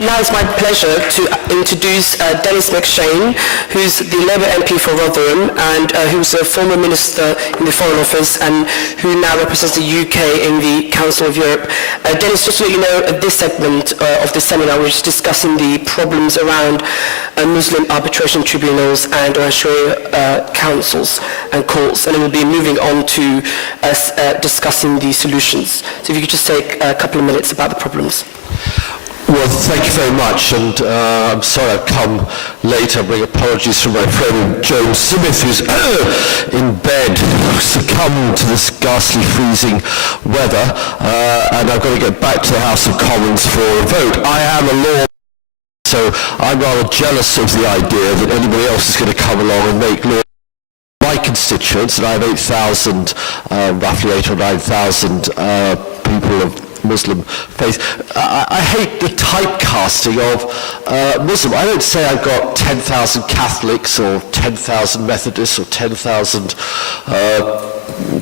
Now it's my pleasure to introduce Denis MacShane, who's the Labour MP for Rotherham and who was a former Minister in the Foreign Office and who now represents the UK in the Council of Europe. Denis, just to let you know, this segment of the seminar we're just discussing the problems around Muslim arbitration tribunals and Sharia councils and courts, and then we'll be moving on to discussing the solutions. So if you could just take a couple of minutes about the problems. Well, thank you very much, and I'm sorry I've come late. I bring apologies from my friend Joan Smith, who's in bed, succumbed to this ghastly freezing weather, and I've got to get back to the House of Commons for a vote. I am a law, so I'm rather jealous of the idea that anybody else is going to come along and make law. My constituents, and I have 8,000, roughly 8 or 9,000 people of Muslim faith. I hate the typecasting of Muslim. I don't say I've got 10,000 Catholics or 10,000 Methodists or 10,000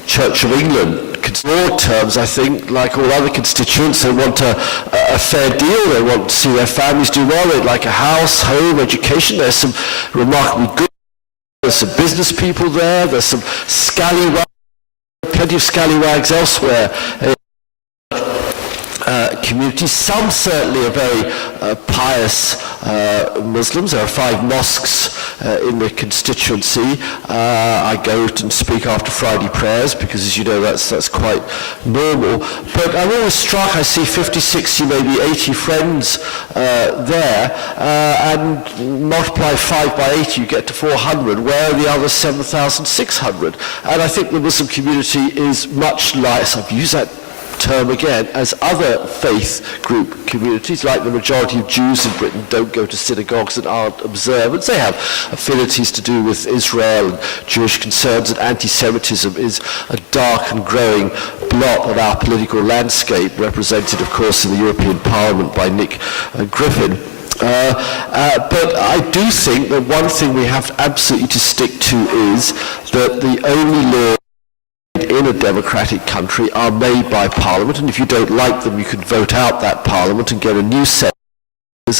Church of England. In broad terms, I think, like all other constituents, they want a fair deal. They want to see their families do well. They'd like a house, home, education. There's some remarkably good. There's some business people there. There's some scallywags, plenty of scallywags elsewhere. Communities. Some certainly are very pious Muslims. There are 5 mosques in the constituency. I go and speak after Friday prayers because, as you know, that's quite normal. But I'm always struck. I see 50, 60, maybe 80 friends there, and multiply 5 by 80, you get to 400. Where are the other 7,600? And I think the Muslim community is much like, so I've used that term again, as other faith group communities, like the majority of Jews in Britain don't go to synagogues and aren't observant. They have affinities to do with Israel and Jewish concerns, and anti-Semitism is a dark and growing blot on our political landscape, represented, of course, in the European Parliament by Nick Griffin. But I do think that one thing we have absolutely to stick to is that the only law in a democratic country are made by Parliament, and if you don't like them, you can vote out that Parliament and get a new set.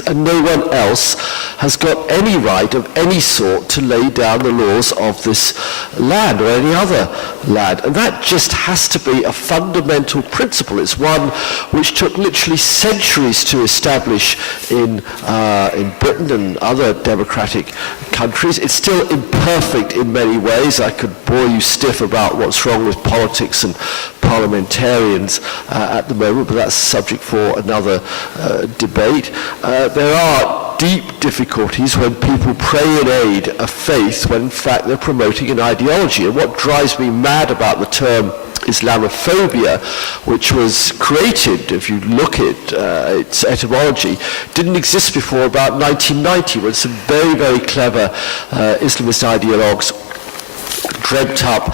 And no one else has got any right of any sort to lay down the laws of this land or any other land. And that just has to be a fundamental principle. It's one which took literally centuries to establish in Britain and other democratic countries. It's still imperfect in many ways. I could bore you stiff about what's wrong with politics and parliamentarians at the moment, but that's a subject for another debate. There are deep difficulties when people pray in aid of faith when in fact they're promoting an ideology. And what drives me mad about the term Islamophobia, which was created, if you look at its etymology, didn't exist before about 1990, when some very, very clever Islamist ideologues dreamt up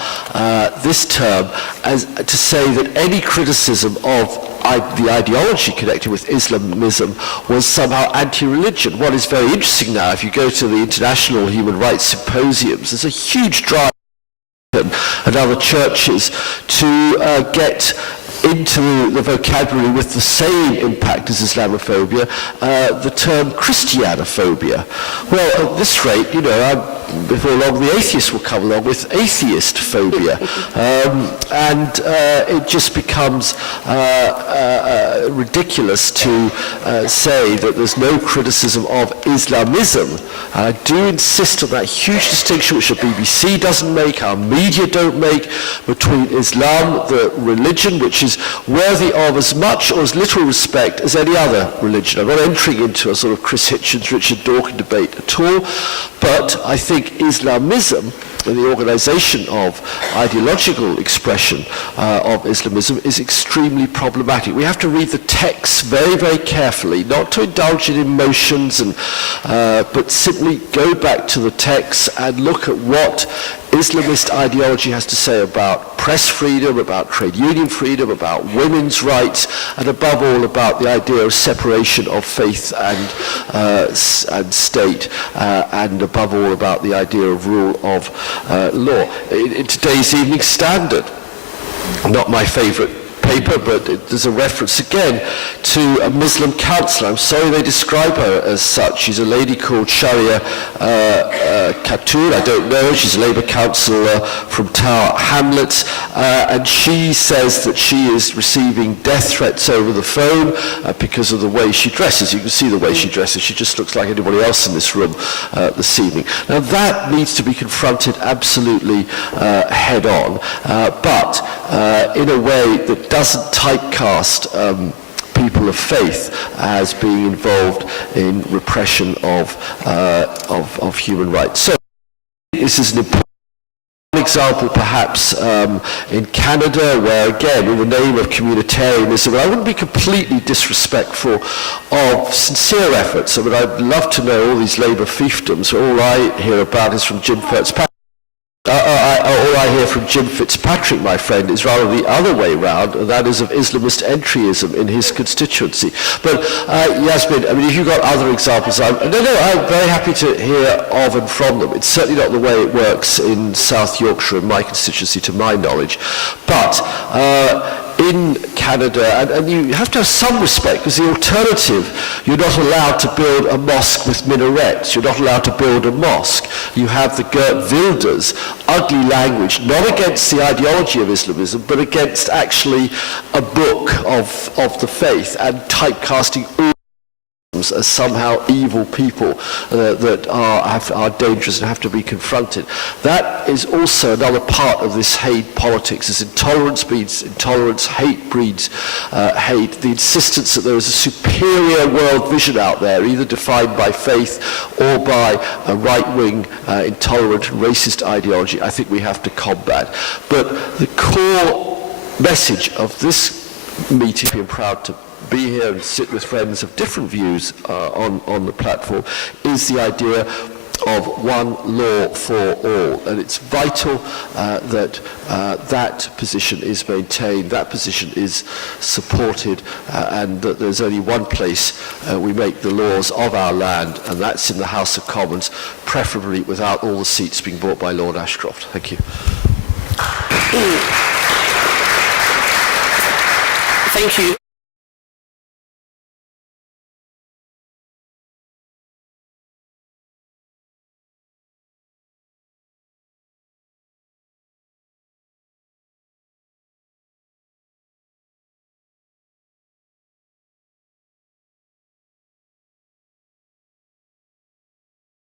this term as to say that any criticism of the ideology connected with Islamism was somehow anti-religion. What is very interesting now, if you go to the International Human Rights Symposiums, there's a huge drive and other churches to get into the vocabulary with the same impact as Islamophobia, the term Christianophobia. Well, at this rate, you know, before long the atheists will come along with atheist phobia. And it just becomes ridiculous to say that there's no criticism of Islamism. I do insist on that huge distinction which the BBC doesn't make, our media don't make, between Islam, the religion, which is worthy of as much or as little respect as any other religion. I'm not entering into a sort of Chris Hitchens, Richard Dawkins debate at all, but I think Islamism and the organization of ideological expression of Islamism is extremely problematic. We have to read the texts very, very carefully, not to indulge in emotions, but simply go back to the texts and look at what Islamist ideology has to say about press freedom, about trade union freedom, about women's rights, and above all about the idea of separation of faith and state, and above all about the idea of rule of law. In today's Evening Standard, not my favorite paper, but there's a reference again to a Muslim counsellor. I'm sorry they describe her as such. She's a lady called Sharia Khatun. I don't know. She's a Labour councillor from Tower Hamlets, and she says that she is receiving death threats over the phone because of the way she dresses. You can see the way she dresses. She just looks like anybody else in this room this evening. Now that needs to be confronted absolutely head on, but in a way that doesn't typecast people of faith as being involved in repression of human rights. So this is an important example perhaps in Canada, where again in the name of communitarianism, I wouldn't be completely disrespectful of sincere efforts. I mean, I'd love to know all these Labour fiefdoms. All I hear about is from Jim Fitzpatrick. All I hear from Jim Fitzpatrick, my friend, is rather the other way round, and that is of Islamist entryism in his constituency. But Yasmin, I mean, if you've got other examples, I'm very happy to hear of and from them. It's certainly not the way it works in South Yorkshire, in my constituency, to my knowledge. But in Canada, and you have to have some respect, because the alternative, you're not allowed to build a mosque with minarets. You're not allowed to build a mosque. You have the Geert Wilders ugly language, not against the ideology of Islamism, but against actually a book of the faith, and typecasting all as somehow evil people that are dangerous and have to be confronted. That is also another part of this hate politics. As intolerance breeds intolerance, hate breeds hate. The insistence that there is a superior world vision out there, either defined by faith or by a right-wing, intolerant, racist ideology, I think we have to combat. But the core message of this meeting, being proud to be here and sit with friends of different views on the platform, is the idea of one law for all. And it's vital that that position is maintained, that position is supported, and that there's only one place we make the laws of our land, and that's in the House of Commons, preferably without all the seats being bought by Lord Ashcroft. Thank you. Thank you.